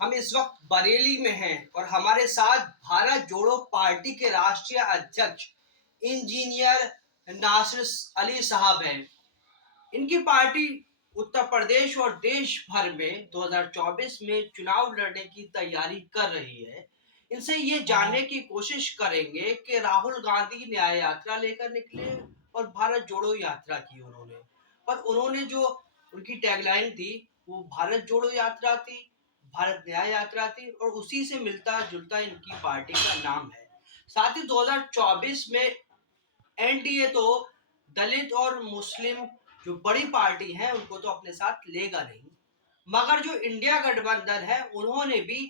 हम इस वक्त बरेली में हैं और हमारे साथ भारत जोड़ो पार्टी के राष्ट्रीय अध्यक्ष इंजीनियर नासिर अली साहब हैं। इनकी पार्टी उत्तर प्रदेश और देश भर में 2024 में चुनाव लड़ने की तैयारी कर रही है। इनसे ये जानने की कोशिश करेंगे कि राहुल गांधी न्याय यात्रा लेकर निकले और भारत जोड़ो यात्रा की उन्होंने, और उन्होंने जो उनकी टैगलाइन थी वो भारत जोड़ो यात्रा थी, भारत न्याय यात्रा थी, और उसी से मिलता जुलता इनकी पार्टी का नाम है। साथ ही 2024 में एनडीए तो दलित और मुस्लिम जो बड़ी पार्टी है उनको तो अपने साथ लेगा नहीं, मगर जो इंडिया गठबंधन है उन्होंने भी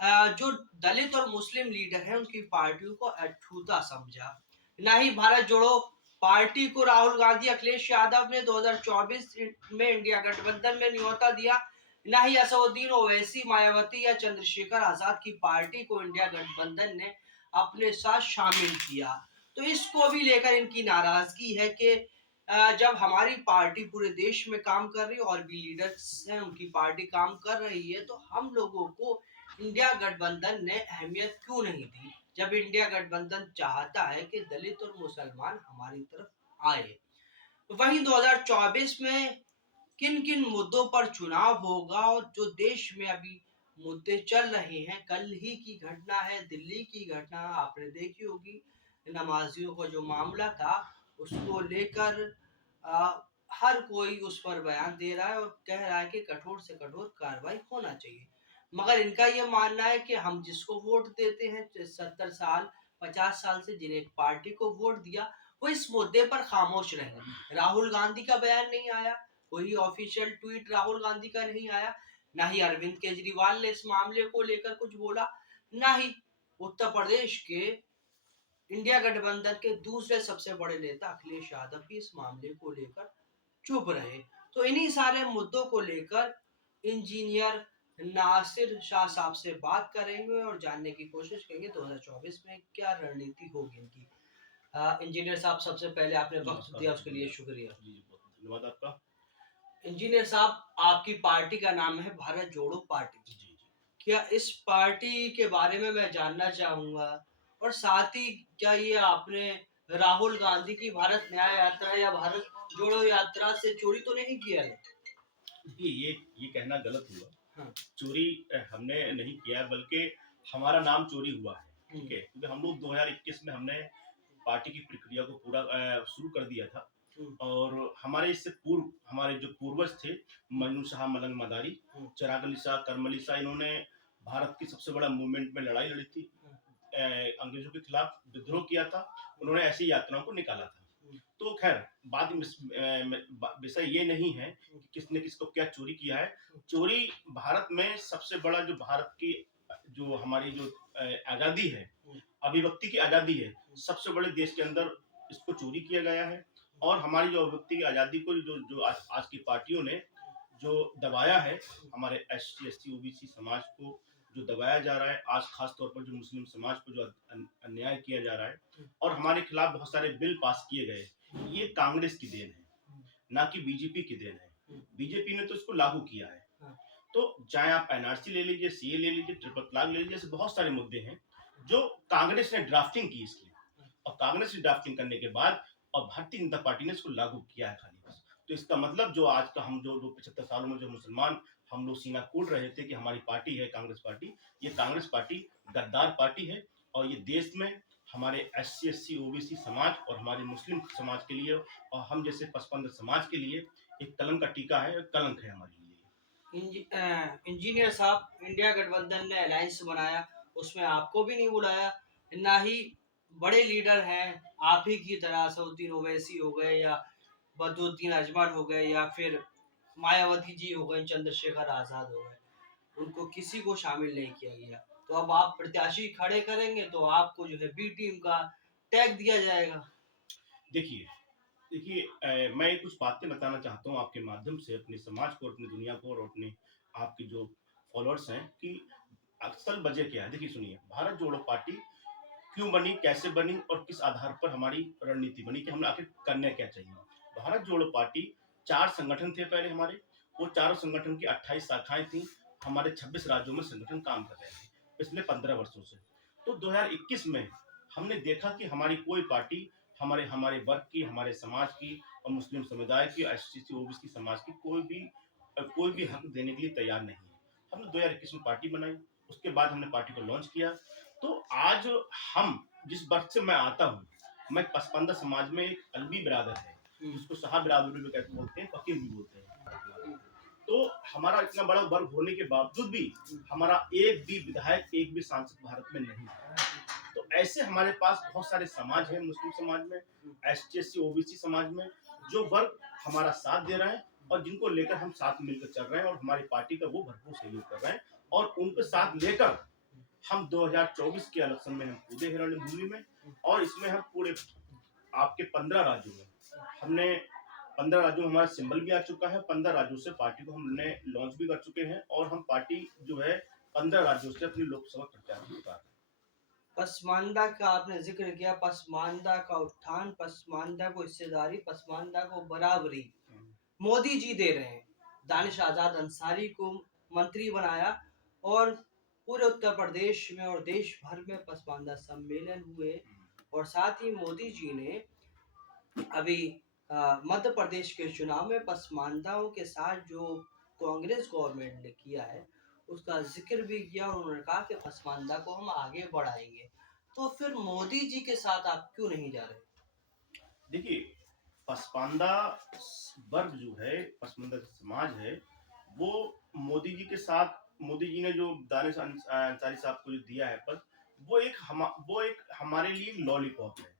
जो दलित और मुस्लिम लीडर हैं उनकी पार्टियों को अछूता समझा। ना ही भारत जोड़ो पार्टी को राहुल गांधी अखिलेश यादव ने 2024 में इंडिया गठबंधन में न्योता दिया, ना ही असदुद्दीन ओवैसी, मायावती या चंद्रशेखर आजाद की पार्टी को इंडिया गठबंधन ने अपने साथ शामिल किया। तो इसको भी लेकर इनकी नाराजगी है कि जब हमारी पार्टी पूरे देश में काम कर रही है और भी लीडर्स हैं उनकी पार्टी काम कर रही है, तो हम लोगों को इंडिया गठबंधन ने अहमियत क्यों नहीं दी, जब इंडिया गठबंधन चाहता है कि दलित और मुसलमान हमारी तरफ आए। वहीं 2024 में किन किन मुद्दों पर चुनाव होगा और जो देश में अभी मुद्दे चल रहे हैं, कल ही की घटना है, दिल्ली की घटना आपने देखी होगी, नमाजियों का जो मामला था उसको लेकर हर कोई उस पर बयान दे रहा है और कह रहा है कि कठोर से कठोर कार्रवाई होना चाहिए। मगर इनका ये मानना है कि हम जिसको वोट देते हैं 70 साल 50 साल से जिन्हें पार्टी को वोट दिया वो इस मुद्दे पर खामोश रहे। राहुल गांधी का बयान नहीं आया, कोई ऑफिशियल ट्वीट राहुल गांधी का नहीं आया, ना ही अरविंद केजरीवाल ने इस मामले को लेकर कुछ बोला, ना ही उत्तर प्रदेश के इंडिया गठबंधन के दूसरे सबसे बड़े नेता अखिलेश यादव भी इस मामले को लेकर चुप रहे। तो इन्हीं सारे मुद्दों को लेकर इंजीनियर नासिर शाह साहब से बात करेंगे और जानने की कोशिश करेंगे 2024 में क्या रणनीति होगी इनकी। इंजीनियर साहब, सबसे पहले आपने जी, वक्त नमस्कार, दिया उसके लिए शुक्रिया। शुक्रिया। जी, जी, बहुत धन्यवाद आपका। इंजीनियर साहब, आपकी पार्टी का नाम है भारत जोड़ो पार्टी। जी, जी। क्या इस पार्टी के बारे में मैं जानना चाहूंगा, और साथ ही क्या ये आपने राहुल गांधी की भारत न्याय यात्रा या भारत जोड़ो यात्रा से चोरी तो नहीं किया है? देखिए, ये कहना गलत हुआ। हाँ। चोरी हमने नहीं किया है, बल्कि हमारा नाम चोरी हुआ है, ठीक है? क्योंकि हम लोग 2021 में हमने पार्टी की प्रक्रिया को पूरा शुरू कर दिया था और हमारे इससे पूर्व हमारे जो पूर्वज थे, मन्नू शाह मलंग मदारी, चिराग अली शाह, करमली शाह, इन्होंने भारत की सबसे बड़ा मूवमेंट में लड़ाई लड़ी थी। अंग्रेजों के खिलाफ विद्रोह किया था, उन्होंने ऐसी यात्राओं को निकाला था। तो खैर बात विषय ये नहीं है कि किसने किसको क्या चोरी किया है। चोरी भारत में सबसे बड़ा जो भारत की जो हमारी जो आज़ादी है, अभिव्यक्ति की आज़ादी है, सबसे बड़े देश के अंदर इसको चोरी किया गया है और हमारी जो अभिव्यक्ति की आज़ादी को जो आज की पार्टियों ने जो दबाया है, हमारे एससी, एसटी, ओबीसी समाज को जो दबाया जा रहा है, आज खास तौर पर जो मुस्लिम समाज को जो अन्याय किया जा रहा है और हमारे खिलाफ बहुत सारे बिल पास किए गए, ये कांग्रेस की देन है, ना कि बीजेपी की देन है। बीजेपी ने तो इसको लागू किया है। तो चाहे आप एनआरसी ले लीजिए, सीए ले लीजिए, ट्रिपल तलाक ले लीजिए, ऐसे बहुत सारे मुद्दे हैं जो कांग्रेस ने ड्राफ्टिंग की इसकी, और कांग्रेस ने ड्राफ्टिंग करने के बाद और भारतीय जनता पार्टी ने इसको लागू किया है खाली बस। तो इसका मतलब जो आज का हम जो 75 सालों में जो मुसलमान हम लोग सीना कूट रहे थे कि हमारी पार्टी है कांग्रेस पार्टी, ये कांग्रेस पार्टी गद्दार पार्टी है और ये देश में हमारे एससी, एससी, ओबीसी समाज और हमारे मुस्लिम समाज के लिए और हम जैसे पसपंद समाज के लिए एक कलंक का टीका है, कलंक है हमारे लिए। इंजीनियर साहब, इंडिया गठबंधन ने अलायंस बनाया, उसमें आपको भी नहीं बुलाया, ना ही बड़े लीडर हैं आप ही की तरह असदुद्दीन ओवैसी हो गए या बदरुद्दीन अजमल हो गए या फिर मायावती जी हो गए, चंद्रशेखर आजाद हो गए, उनको किसी को शामिल नहीं किया गया। तो अब आप प्रत्याशी खड़े करेंगे तो आपको जो है बी टीम का टैग दिया जाएगा। देखिए देखिए मैं कुछ बातें बताना चाहता हूँ आपके माध्यम से अपने समाज को और अपनी दुनिया को और अपने आपके जो फॉलोअर्स हैं कि असल वजह क्या है। देखिए सुनिए, भारत जोड़ो पार्टी क्यों बनी, कैसे बनी और किस आधार पर हमारी रणनीति बनी कि हमें आखिर करना क्या चाहिए। भारत जोड़ो पार्टी 4 संगठन थे पहले हमारे, वो चारों संगठन की 28 शाखाएं थी। हमारे 26 राज्यों में संगठन काम कर रहे थे पिछले 15 वर्षों से। तो 2021 में हमने देखा कि हमारी कोई पार्टी हमारे हमारे वर्ग की, हमारे समाज की और मुस्लिम समुदाय की, एससी ओबीसी समाज की कोई भी हक देने के लिए तैयार नहीं है। हमने 2021 में पार्टी बनाई, उसके बाद हमने पार्टी को लॉन्च किया। तो आज हम जिस वर्ग से मैं आता हूँ, मैं पसमानदा समाज में एक अलवी बिरादर है, जिसको साहब बिरादरी भी कहते बोलते हैं, फकीर भी बोलते हैं। तो हमारा इतना बड़ा वर्ग होने के बावजूद भी हमारा एक भी विधायक, एक भी सांसद भारत में नहीं है। तो ऐसे हमारे पास बहुत सारे समाज हैं, मुस्लिम समाज में, एसटी एससी ओबीसी समाज में, जो वर्ग हमारा साथ दे रहे हैं और जिनको लेकर हम साथ मिलकर चल रहे हैं और हमारी पार्टी का वो भरपूर सहयोग कर रहे हैं। और उनके साथ लेकर हम 2024 के इलेक्शन में हम कूदे हैं रणभूमि में, और इसमें हम पूरे आपके 15 राज्यों में हमने 15 राज्यों में हमारा सिंबल भी आ चुका है। 15 राज्यों से पार्टी को हमने लॉन्च भी कर चुके हैं और हम पार्टी जो है 15 राज्यों से अपनी लोकसभा प्रचार भी कर रहे हैं। पसमानदा का आपने जिक्र किया, पसमानदा का उत्थान, पसमानदा को हिस्सेदारी, पसमानदा को बराबरी मोदी जी दे रहे हैं। दानिश आजाद अंसारी को मंत्री बनाया और पूरे उत्तर प्रदेश में और देश भर में पसमानदा सम्मेलन हुए। और साथ ही मोदी जी ने अभी मध्य प्रदेश के चुनाव में पसमानदाओं के साथ जो कांग्रेस गवर्नमेंट ने किया है उसका जिक्र भी किया और उन्होंने कहा कि पसमानदा को हम आगे बढ़ाएंगे। तो फिर मोदी जी के साथ आप क्यों नहीं जा रहे? देखिए, पसमानदा वर्ग जो है, पसमानदा समाज है, वो मोदी जी के साथ, मोदी जी ने जो दानिश अंसारी साहब को जो दिया है पद, वो एक हमारे लिए लॉलीपॉप है।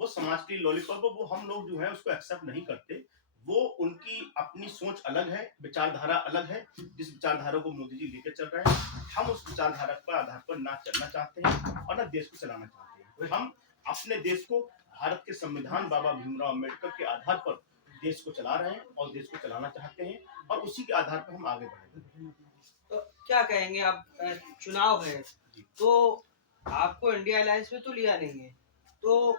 वो समाज के लिए लॉलीपॉप है, वो हम लोग जो है उसको एक्सेप्ट नहीं करते। वो उनकी अपनी सोच अलग है, विचारधारा अलग है। जिस विचारधारा को मोदी जी लेकर चल रहे हैं, हम उस विचारधारा पर आधार पर ना चलना चाहते हैं और ना देश को चलाना चाहते हैं। हम अपने देश को भारत के संविधान बाबा भीमराव अम्बेडकर के आधार पर देश को चला रहे हैं और देश को चलाना चाहते हैं और उसी के आधार पर हम आगे बढ़ेंगे। तो क्या कहेंगे अब? चुनाव है तो आपको इंडिया अलायंस में तो लिया नहीं है, तो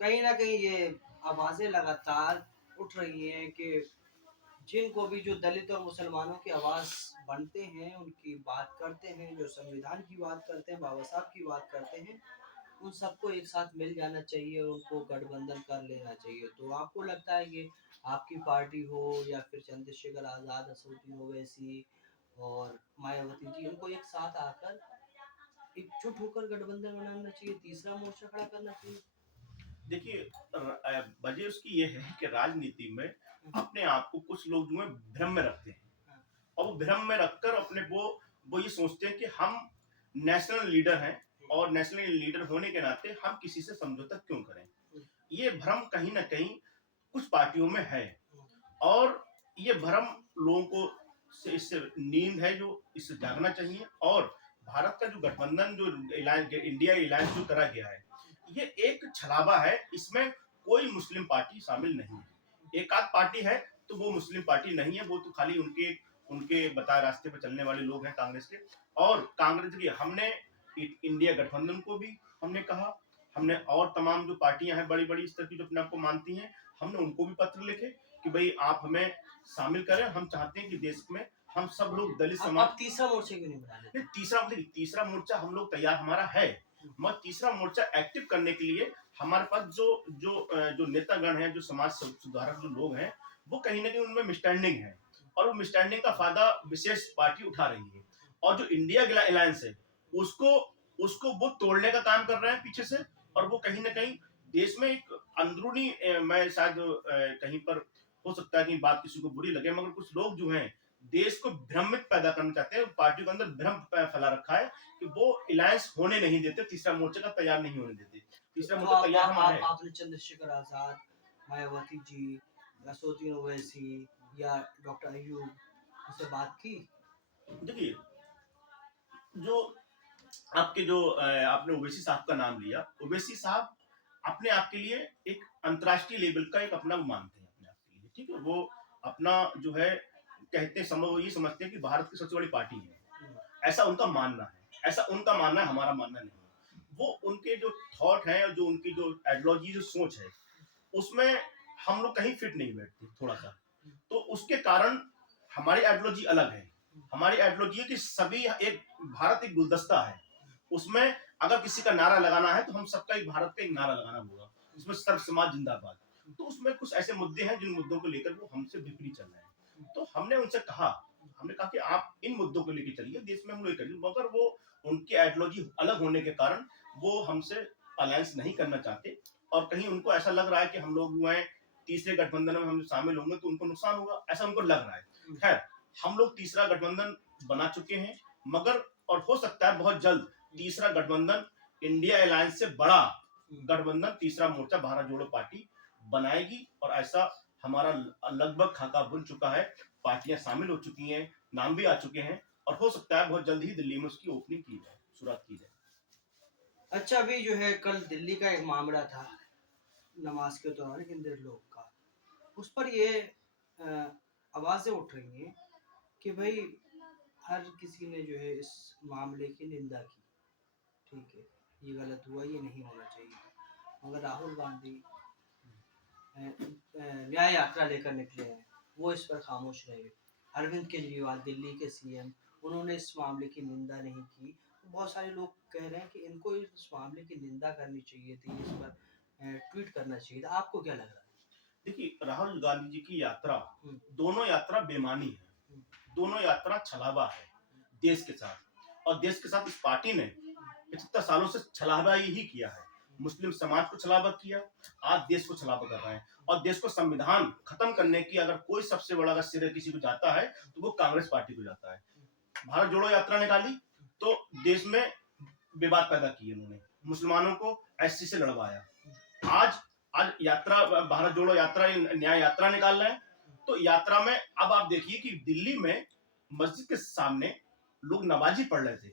कहीं ना कहीं ये आवाजें लगातार उठ रही हैं कि जिनको भी जो दलित और मुसलमानों की आवाज बनते हैं, उनकी बात करते हैं, जो संविधान की बात करते हैं, बाबा साहब की बात करते हैं, उन सबको एक साथ मिल जाना चाहिए और उनको गठबंधन कर लेना चाहिए। तो आपको लगता है कि आपकी पार्टी हो या फिर चंद्रशेखर आजाद, असदुद्दीन ओवैसी और मायावती जी, इनको एक साथ आकर एकजुट होकर गठबंधन बनाना चाहिए, तीसरा मोर्चा खड़ा करना चाहिए? देखिए, वजह उसकी ये है कि राजनीति में अपने आप को कुछ लोग जो है भ्रम में रखते हैं और वो भ्रम में रखकर अपने वो ये सोचते हैं कि हम नेशनल लीडर हैं और नेशनल लीडर होने के नाते हम किसी से समझौता क्यों करें। ये भ्रम कहीं ना कहीं कुछ पार्टियों में है और ये भ्रम लोगों को से इससे नींद है जो इससे जागना चाहिए। और भारत का जो गठबंधन, जो इंडिया अलायंस जो करा गया है, ये एक छलावा है। इसमें कोई मुस्लिम पार्टी शामिल नहीं है। एक आध पार्टी है तो वो मुस्लिम पार्टी नहीं है, वो तो खाली उनके उनके बताए रास्ते पर चलने वाले लोग हैं कांग्रेस के। और कांग्रेस की हमने इंडिया गठबंधन को भी हमने कहा, हमने और तमाम जो पार्टियां हैं बड़ी बड़ी स्तर की जो अपने आप को मानती हैं, हमने उनको भी पत्र लिखे कि भाई आप हमें शामिल करें। हम चाहते हैं कि देश में हम सब लोग दलित समाज। अब तीसरा मोर्चा क्यों नहीं बना रहे? तीसरा मोर्चा हम लोग तैयार हमारा है, मगर तीसरा मोर्चा एक्टिव करने के लिए हमारे पास जो नेतागण हैं, जो समाज सुधारक जो लोग हैं, वो कहीं ना कहीं उनमें मिसस्टैंडिंग है और वो मिसस्टैंडिंग का फायदा विशेष पार्टी उठा रही है। और जो इंडिया अलायंस है उसको वो तोड़ने का काम कर रहे हैं पीछे से। और वो कहीं ना कहीं देश में एक अंदरूनी मैं शायद कहीं पर हो सकता है कि बात किसी को बुरी लगे, मगर कुछ लोग जो हैं देश को भ्रमित पैदा करना चाहते हैं। पार्टी के अंदर भ्रम फैला रखा है कि वो अलायंस होने नहीं देते, तीसरा मोर्चा का तैयार नहीं होने देते। तीसरा मोर्चा तैयार हमारा है। आपने चंद्रशेखर आजाद, मायावती जी, असदुद्दीन ओवैसी या डॉक्टर अयूब से बात की? देखिए, जो आपने ओवैसी साहब का नाम लिया, ओवैसी साहब अपने आप के लिए एक अंतर्राष्ट्रीय लेवल का एक अपना मानते हैं अपने आप के लिए, ठीक है। वो अपना जो है कहते हैं, वो ये समझते हैं कि भारत की सबसे बड़ी पार्टी है, ऐसा उनका मानना है। ऐसा उनका मानना है, हमारा मानना नहीं है। वो उनके जो थॉट है और जो उनकी जो आइडियोलॉजी, जो सोच है, उसमें हम लोग कहीं फिट नहीं बैठते थोड़ा सा। तो उसके कारण हमारी आइडियोलॉजी अलग है हमारी आइडियोलॉजी है कि सभी एक भारत एक गुलदस्ता है, उसमें अगर किसी का नारा लगाना है तो हम सबका एक भारत का एक नारा लगाना होगा, उसमें सर्व समाज जिंदाबाद। तो उसमें कुछ ऐसे मुद्दे हैं जिन मुद्दों को लेकर वो हमसे विपरीत चल रहे हैं, तो हमने उनसे कहा, हमने कहा कि आप इन मुद्दों को लेकर चलिए, देश में हम लोग करिए, मगर वो उनकी आइडियोलॉजी अलग होने के कारण वो हमसे अलायंस नहीं करना चाहते, और कहीं उनको ऐसा लग रहा है कि हम लोग जो है तीसरे गठबंधन में हम शामिल होंगे तो उनको नुकसान होगा, ऐसा उनको लग रहा है। खैर, हम लोग तीसरा गठबंधन बना चुके हैं, मगर और हो सकता है बहुत जल्द तीसरा गठबंधन इंडिया अलायंस से बड़ा गठबंधन तीसरा मोर्चा भारत जोड़ो पार्टी बनाएगी, और ऐसा हमारा लगभग खाका बुन चुका है, पार्टियां शामिल हो चुकी हैं, नाम भी आ चुके हैं, और हो सकता है बहुत जल्द ही दिल्ली में उसकी ओपनिंग की जाए, शुरुआत की जाए। अच्छा, अभी जो है कल दिल्ली का एक मामला था नमाज के दौरान हिंदू लोग का, उस पर ये आवाजें उठ रही हैं कि भाई हर किसी ने जो है इस मामले की निंदा की, ठीक है, ये गलत हुआ, ये नहीं होना चाहिए, मगर राहुल गांधी न्याय यात्रा लेकर निकले हैं, वो इस पर खामोश रहे। अरविंद केजरीवाल दिल्ली के सीएम, उन्होंने इस मामले की निंदा नहीं की। बहुत सारे लोग कह रहे हैं कि इनको इस मामले की निंदा करनी चाहिए थी, इस पर ट्वीट करना चाहिए था। आपको क्या लग रहा है? देखिए, राहुल गांधी जी की यात्रा, दोनों यात्रा बेमानी है, दोनों यात्रा छलावा है देश के साथ, और देश के साथ इस पार्टी ने 75 सालों से छलावा ही किया है, मुस्लिम समाज को छलावा किया, आज देश को छलावा कर रहे हैं, और देश को संविधान खत्म करने की अगर कोई सबसे बड़ा अगर श्रेय किसी को जाता है तो वो कांग्रेस पार्टी को जाता है। भारत जोड़ो यात्रा निकाली तो देश में विवाद पैदा किए उन्होंने, मुसलमानों को एससी से लड़वाया, आज आज यात्रा भारत जोड़ो यात्रा न्याय यात्रा निकाल रहे हैं, तो यात्रा में अब आप देखिए कि दिल्ली में मस्जिद के सामने लोग नमाजी पढ़ रहे थे,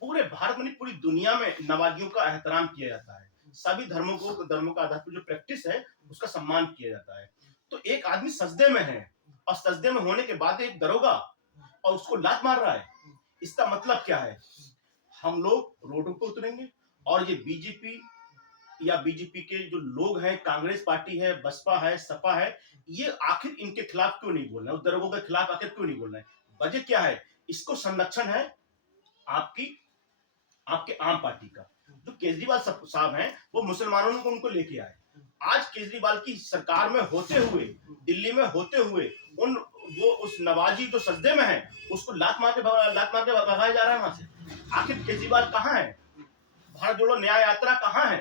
पूरे भारत में नहीं पूरी दुनिया में नमाजियों का एहतराम किया जाता है, सभी धर्मों का आधार पर जो प्रैक्टिस है उसका सम्मान किया जाता है। तो एक आदमी सजदे में है, और सजदे में होने के बाद एक दरोगा और उसको लात मार रहा है, इसका मतलब क्या है? हम लोग रोडों पर उतरेंगे, और ये बीजेपी या बीजेपी के जो लोग हैं, कांग्रेस पार्टी है, बसपा है, सपा है, ये आखिर इनके खिलाफ क्यों नहीं बोल रहे, उस दरोगों के खिलाफ आखिर क्यों नहीं बोल रहे? वजह क्या है? इसको संरक्षण है आपकी आपके आम पार्टी का। जो केजरीवाल साहब हैं वो मुसलमानों को उनको लेके आए, आज केजरीवाल की सरकार में होते हुए, दिल्ली में होते हुए उन वो उस नवाजी जो सजदे में है उसको लात मार के भगाया जा रहा है वहां से। आखिर केजरीवाल कहाँ है? भारत जोड़ो न्याय यात्रा कहाँ है?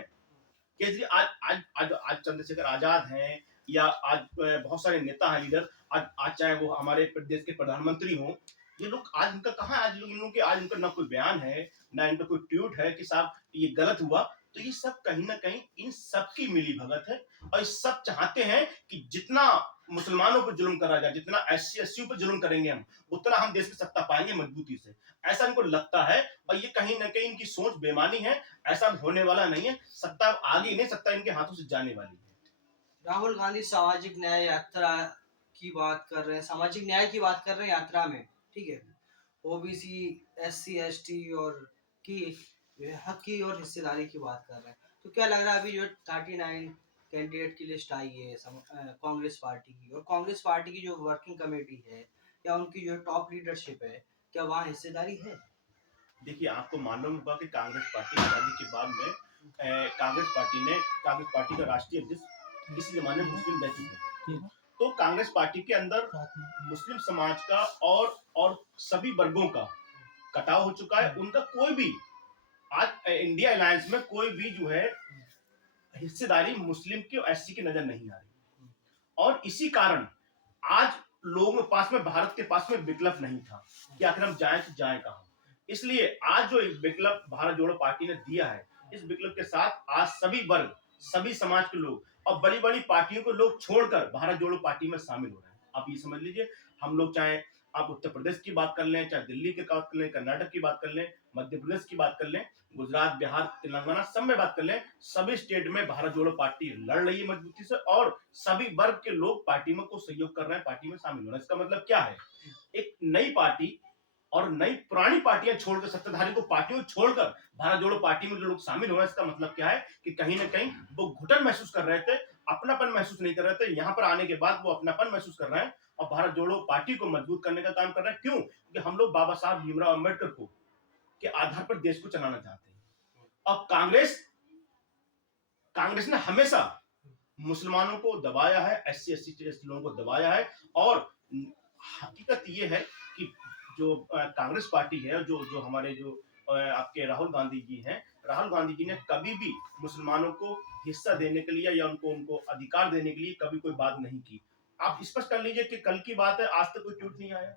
केजरीवाल आज आज आज आज चंद्रशेखर आजाद हैं, या आज बहुत सारे नेता हैं लीडर, आज चाहे वो हमारे प्रदेश के प्रधानमंत्री हों, ये लोग आज इनका कहाँ है? आज लोग इन लोगों के आज इनका ना कोई बयान है, ना इनका कोई ट्वीट है कि साहब ये गलत हुआ। तो ये सब कहीं ना कहीं इन सबकी मिली भगत है, और ये सब चाहते हैं कि जितना मुसलमानों पर जुल्म करा जाए, जितना एससी एससी पर जुल्म करेंगे हम, उतना हम देश में सत्ता पाएंगे मजबूती से, ऐसा इनको लगता है। और ये कहीं ना कहीं इनकी सोच बेमानी है, ऐसा होने वाला नहीं है, सत्ता आगे नहीं, सत्ता इनके हाथों से जाने वाली है। राहुल गांधी सामाजिक न्याय यात्रा की बात कर रहे हैं, सामाजिक न्याय की बात कर रहे हैं यात्रा में, ठीक है, ओबीसी एससी एसटी और की हक की और हिस्सेदारी की बात कर रहे हैं। तो क्या लग रहा है अभी जो 39 कैंडिडेट की लिस्ट आई है कांग्रेस पार्टी की, और कांग्रेस पार्टी की जो वर्किंग कमेटी है या उनकी जो टॉप लीडरशिप है, क्या वहाँ हिस्सेदारी है? देखिए, आपको मालूम होगा कि कांग्रेस पार्टी आजादी के बाद में कांग्रेस पार्टी का राष्ट्रीय अध्यक्ष किसी जमाने में मुस्लिम रह चुके हैं, तो कांग्रेस पार्टी के अंदर मुस्लिम समाज का और सभी वर्गों का कटाव हो चुका है। उनका कोई भी आज इंडिया अलायंस में कोई भी जो है हिस्सेदारी मुस्लिम की और एससी की नजर नहीं आ रही, और इसी कारण आज लोगों के पास में, भारत के पास में विकल्प नहीं था कि आखिर हम जाएं तो जाएं कहां। इसलिए आज जो विकल्प भारत जोड़ो पार्टी ने दिया है, इस विकल्प के साथ आज सभी वर्ग, सभी समाज के लोग और बड़ी बड़ी पार्टियों को लोग छोड़कर भारत जोड़ो पार्टी में शामिल हो रहे हैं। आप ये समझ लीजिए, हम लोग चाहे आप उत्तर प्रदेश की बात कर लें, चाहे दिल्ली की बात कर लें, कर्नाटक की बात कर लें, मध्य प्रदेश की बात कर लें, गुजरात, बिहार, तेलंगाना, सब में बात कर लें, सभी स्टेट में भारत जोड़ो पार्टी लड़ रही है मजबूती से, और सभी वर्ग के लोग पार्टी में को सहयोग कर रहे हैं, पार्टी में शामिल हो रहे हैं। इसका मतलब क्या है? एक नई पार्टी और नई पुरानी पार्टियां छोड़कर, सत्ताधारी को पार्टियों छोड़कर भारत जोड़ो पार्टी में जो लोग शामिल हो रहे हैं, इसका मतलब क्या है कि कहीं ना कहीं वो घुटन महसूस कर रहे थे, अपनापन महसूस नहीं कर रहे थे। यहाँ पर आने के बाद वो अपनापन महसूस कर रहे हैं, और भारत जोड़ो पार्टी को मजबूत करने का काम कर रहा है। क्यों? क्योंकि हम लोग बाबा साहब भीमराव अम्बेडकर को के आधार पर देश को चलाना चाहते हैं। और कांग्रेस ने हमेशा मुसलमानों को दबाया है, SC ST लोगों को दबाया है। और हकीकत ये है कि जो कांग्रेस पार्टी है, जो जो हमारे जो आपके राहुल गांधी जी हैं, राहुल गांधी जी ने कभी भी मुसलमानों को हिस्सा देने के लिए या उनको अधिकार देने के लिए कभी कोई बात नहीं की। आप स्पष्ट कर लीजिए कि कल की बात है, आज तक कोई ट्वीट नहीं आया।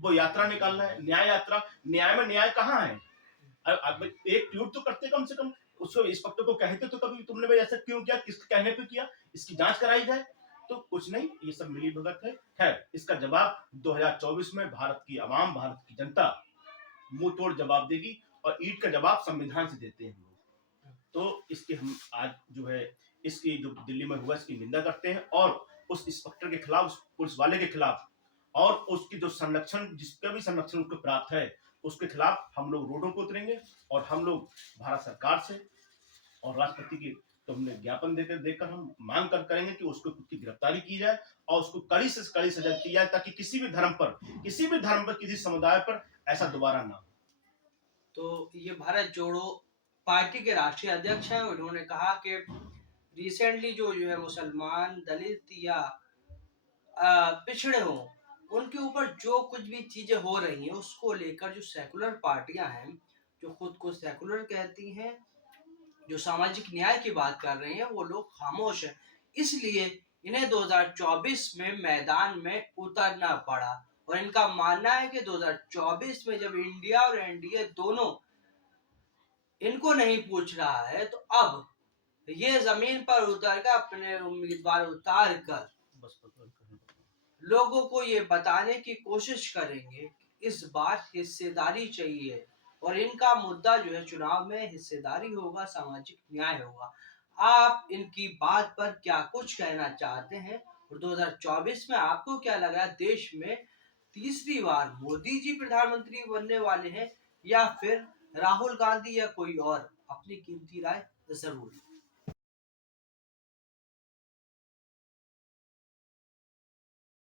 वो यात्रा निकालना है, न्याय यात्रा, न्याय में न्याय कहाँ है? अब एक ट्वीट तो करते कम से कम, उसको इंस्पेक्टर को कहते तो कभी तुमने भाई ऐसा क्यों किया, किसके कहने पे किया, इसकी जांच कराई जाए। तो कुछ नहीं, ये सब मिली भगत है। खैर, इसका जवाब 2024 में भारत की आवाम, भारत की जनता मुंह तोड़ जवाब देगी। और ईट का जवाब संविधान से देते हैं लोग। तो इसके हम आज जो है इसकी जो दिल्ली में हुआ इसकी निंदा करते हैं। और उस इंस्पेक्टर के खिलाफ, उस पुलिस वाले के खिलाफ, और उसकी जो संरक्षण, जिसका भी संरक्षण उसको प्राप्त है, उसके खिलाफ हम लोग रोडों पर उतरेंगे। और हम लोग भारत सरकार से और राष्ट्रपति की तो हमने ज्ञापन देकर हम मांग करेंगे कि उसको की गिरफ्तारी की जाए और उसको कड़ी से कड़ी सजा दी जाए, ताकि किसी भी धर्म पर, किसी समुदाय पर ऐसा दोबारा ना हो। तो ये भारत जोड़ो पार्टी के राष्ट्रीय अध्यक्ष हैं। उन्होंने कहा कि रिसेंटली जो है मुसलमान, दलित या पिछड़े हों, उनके ऊपर जो कुछ भी चीजें हो रही हैं उसको लेकर जो सेकुलर पार्टियां हैं, जो खुद को सेकुलर कहती हैं, जो सामाजिक न्याय की बात कर रहे हैं, वो लोग खामोश हैं। इसलिए इन्हें 2024 में मैदान में उतरना पड़ा। और इनका मानना है कि 2024 में जब इंडिया और एनडीए दोनों इनको नहीं पूछ रहा है, तो अब ये जमीन पर उतरकर अपने उम्मीदवार उतार कर लोगों को ये बताने की कोशिश करेंगे कि इस बार हिस्सेदारी चाहिए। और इनका मुद्दा जो है चुनाव में हिस्सेदारी होगा, सामाजिक न्याय होगा। आप इनकी बात पर क्या कुछ कहना चाहते हैं? और 2024 में आपको क्या लग रहा है, देश में तीसरी बार मोदी जी प्रधानमंत्री बनने वाले हैं या फिर राहुल गांधी या कोई और? अपनी कीमती राय जरूर।